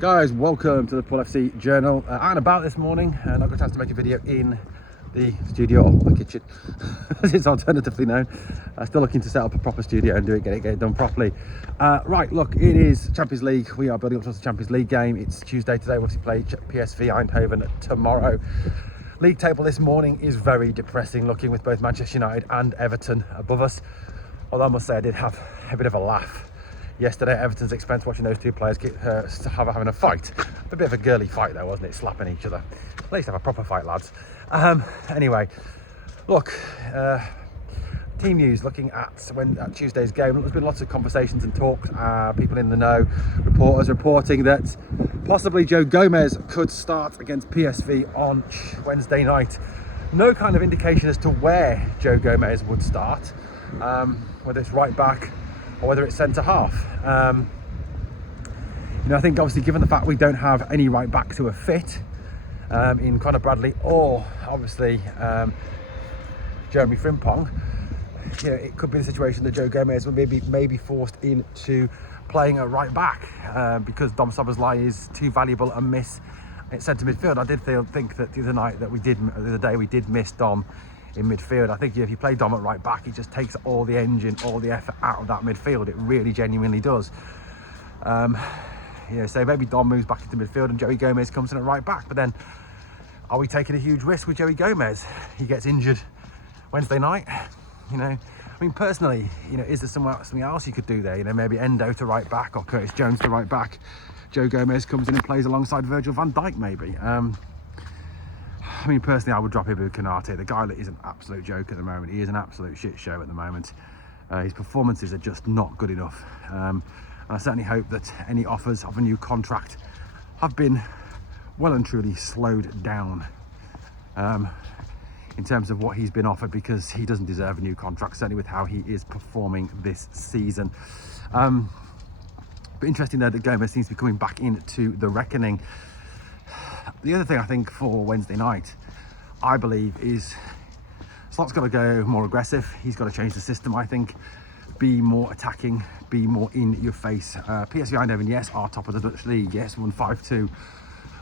Guys, welcome to the Liverpool FC Journal. Out and about this morning, and I've got a chance to make a video in the studio, or the kitchen, as it's alternatively known. Still looking to set up a proper studio and get it done properly. Right, look, it is Champions League. We are building up towards the Champions League game. It's Tuesday today. We obviously play PSV Eindhoven tomorrow. League table this morning is very depressing looking, with both Manchester United and Everton above us. Although I must say I did have a bit of a laugh yesterday at Everton's expense, watching those two players having a fight. A bit of a girly fight though, wasn't it? Slapping each other. At least have a proper fight, lads. Anyway, look, team news, looking at Tuesday's game. There's been lots of conversations and talks, people in the know, reporters reporting that possibly Joe Gomez could start against PSV on Wednesday night. No kind of indication as to where Joe Gomez would start, whether it's right back or whether it's centre half. I think obviously given the fact we don't have any right backs who are fit in Conor Bradley or obviously Jeremy Frimpong, it could be the situation that Joe Gomez will may be forced into playing a right back because Dom Szoboszlai is too valuable a miss at centre midfield. I did think that the other day we did miss Dom in midfield. I think if you play Dom at right back, it just takes all the engine, all the effort out of that midfield. It really genuinely does. So maybe Dom moves back into midfield and Joey Gomez comes in at right back. But then, are we taking a huge risk with Joey Gomez? He gets injured Wednesday night. Personally, is there something else you could do there? Maybe Endo to right back or Curtis Jones to right back. Joe Gomez comes in and plays alongside Virgil van Dijk, maybe. Personally, I would drop Ibu Konate. The guy that is an absolute joke at the moment. He is an absolute shit show at the moment. His performances are just not good enough. And I certainly hope that any offers of a new contract have been well and truly slowed down in terms of what he's been offered, because he doesn't deserve a new contract, certainly with how he is performing this season. But interesting though that Gomez seems to be coming back into the reckoning. The other thing I think for Wednesday night, I believe, is Slot's got to go more aggressive. He's got to change the system, I think. Be more attacking, be more in your face. PSV Eindhoven, yes, are top of the Dutch league. Yes, won 5-2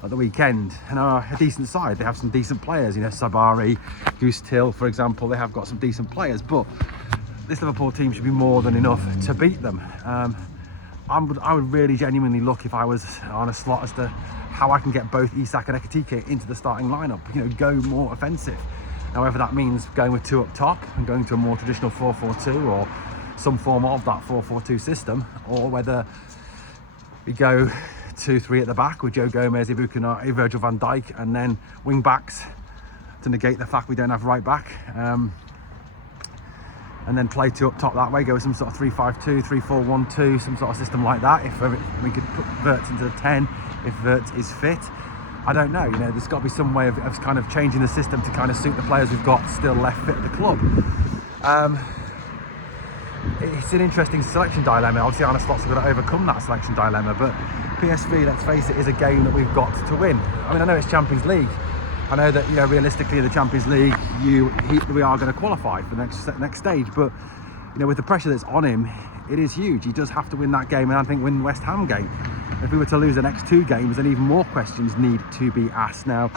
at the weekend and are a decent side. They have some decent players, Sabari, Goose Till, for example. They have got some decent players, but this Liverpool team should be more than enough to beat them. I would really genuinely look, if I was Arne Slot, as to how I can get both Isak and Ekitike into the starting lineup. Go more offensive. However, that means going with two up top and going to a more traditional 4-4-2 or some form of that 4-4-2 system, or whether we go 2-3 at the back with Joe Gomez, Ibu Konate, Virgil van Dijk, and then wing backs to negate the fact we don't have right back. And then play two up top that way, go with some sort of 3-5-2, 3-4-1-2, some sort of system like that. If we could put Wirtz into the 10, if Wirtz is fit. I don't know, there's got to be some way of kind of changing the system to kind of suit the players we've got still left fit at the club. It's an interesting selection dilemma. Obviously, Arne Slot's got to overcome that selection dilemma, but PSV, let's face it, is a game that we've got to win. I know it's Champions League. I know that realistically in the Champions League we are going to qualify for the next stage, but with the pressure that's on him, it is huge. He does have to win that game, and I think win the West Ham game. If we were to lose the next two games, then even more questions need to be asked. Now,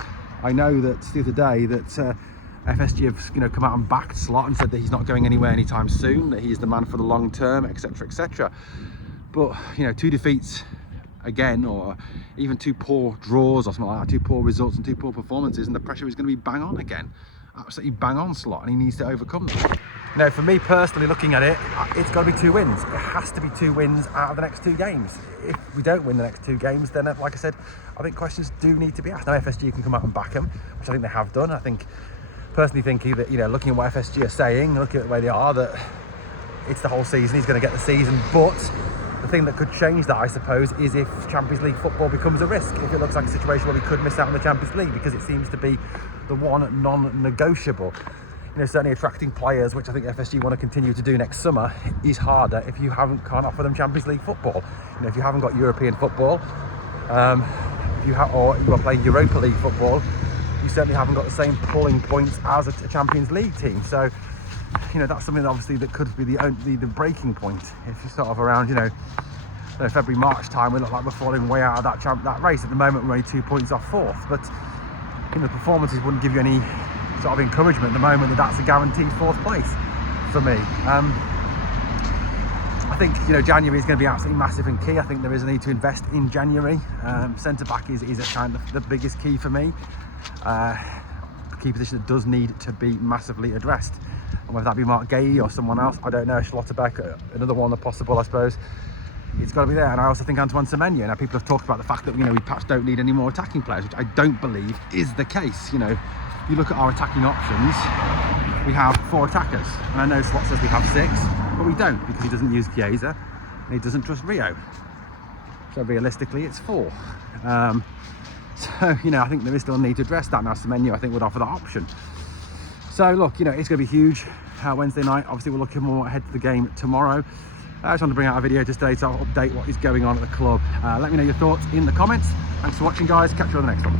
I know that the other day that FSG have come out and backed Slot and said that he's not going anywhere anytime soon, that he's the man for the long term, etc, etc. But two defeats again, or even two poor draws or something like that, two poor results and two poor performances, and the pressure is going to be bang on again. Absolutely bang on Slot, and he needs to overcome that. For me personally, looking at it, it's got to be 2 wins. It has to be 2 wins out of the next 2 games. If we don't win the next 2 games, then like I said, I think questions do need to be asked. Now FSG can come out and back him, which I think they have done. I personally think that looking at what FSG are saying, looking at the way they are, that it's the whole season, he's going to get the season. But the thing that could change that, I suppose, is if Champions League football becomes a risk. If it looks like a situation where we could miss out on the Champions League, because it seems to be the one non-negotiable. Certainly attracting players, which I think FSG want to continue to do next summer, is harder if you can't offer them Champions League football. If you haven't got European football, or you are playing Europa League football, you certainly haven't got the same pulling points as a Champions League team. So, that's something obviously that could be the breaking point. If you're sort of around, February, March time, we look like we're falling way out of that race. At the moment, we're only 2 points off fourth, but the performances wouldn't give you any sort of encouragement at the moment that that's a guaranteed fourth place for me. I think January is going to be absolutely massive and key. I think there is a need to invest in January. Centre back is a kind of the biggest key for me. Key position that does need to be massively addressed, and whether that be Mark Gay or someone else, I don't know. Schlotterbeck, another one possible, I suppose. It's got to be there. And I also think Antoine Semenyo. Now, people have talked about the fact that we perhaps don't need any more attacking players, which I don't believe is the case. You look at our attacking options, we have 4 attackers, and I know Slot says we have 6, but we don't, because he doesn't use Chiesa and he doesn't trust Rio. So realistically, it's 4. So, I think there is still a need to address that. Now, Semenyo, I think, would offer that option. So, look, it's going to be huge Wednesday night. Obviously, we're looking more ahead to the game tomorrow. I just wanted to bring out a video today to update what is going on at the club. Let me know your thoughts in the comments. Thanks for watching, guys. Catch you on the next one.